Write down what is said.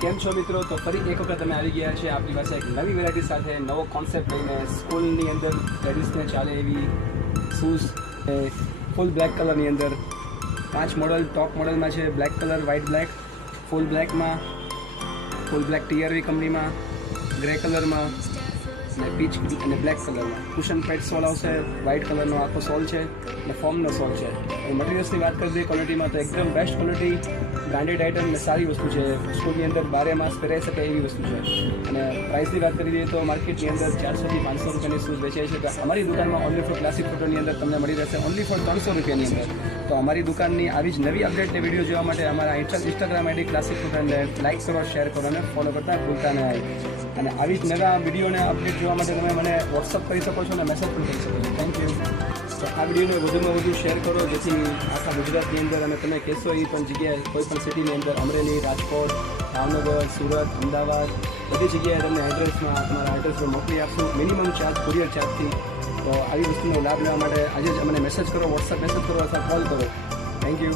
કેમ છો મિત્રો? તો ફરી એક વખત અમે આવી ગયા છે આપણી પાસે એક નવી વેરાયટી સાથે નવો કોન્સેપ્ટ લઈને. સ્કૂલની અંદર લેડીઝને ચાલે એવી શૂઝ ફૂલ બ્લેક કલરની અંદર 5 મોડલ ટોપ મોડલમાં છે. બ્લેક કલર, વ્હાઇટ બ્લેક, ફૂલ બ્લેકમાં, ફૂલ બ્લેક TRV કંપનીમાં, ગ્રે કલરમાં અને પીચ અને બ્લેક કલરમાં. કુશન પેડ સોલ આવશે, વ્હાઇટ કલરનો આખો સોલ છે અને ફોર્મનો સોલ છે. અને મટીરિયલ્સની વાત કરી દઈએ ક્વોલિટીમાં તો એકદમ બેસ્ટ ક્વોલિટી, બ્રાન્ડેડ આઇટમ અને સારી વસ્તુ છે. સ્કૂલની અંદર 12 માસ પહેરાઈ શકે એવી વસ્તુ છે. અને પ્રાઇસની વાત કરી દઈએ તો માર્કેટની અંદર 400 થી 500 રૂપિયાની શૂઝ વેચાય છે. તો અમારી દુકાનમાં ઓનલી ફોર ક્લાસિક ફૂટવેરની અંદર તમને મળી રહેશે ઓનલી ફોર 300 રૂપિયાની અંદર. તો અમારી દુકાનની આવી જ નવી અપડેટને વિડીયો જોવા માટે અમારા ઇન્સ્ટાગ્રામ આઈડી ક્લાસિક ફૂટવેરને લાઇક કરો, શેર કરો અને ફોલો કરતા ભૂલતા નહીં. અને આવી જ નવા વિડીયોને અપડેટ જોવા માટે તમે મને વોટ્સઅપ કરી શકો છો અને મેસેજ પણ કરી શકો છો. Thank you. તો આ વિડીયોને વધુમાં વધુ શેર કરો જેથી આખા ગુજરાતની અંદર અને તમે કહેશો એ પણ જગ્યાએ કોઈ પણ સિટીની અંદર અમરેલી, રાજકોટ, ભાવનગર, સુરત, અમદાવાદ બધી જગ્યાએ તમને એડ્રેસમાં તમારા એડ્રેસ પર મોકલી આપશું મિનિમમ ચાર્જ, કુરિયર ચાર્જથી. તો આવી વસ્તુનો લાભ લેવા માટે આજે જ અમને મેસેજ કરો, વોટ્સઅપ મેસેજ કરો અથવા કોલ કરો. Thank you.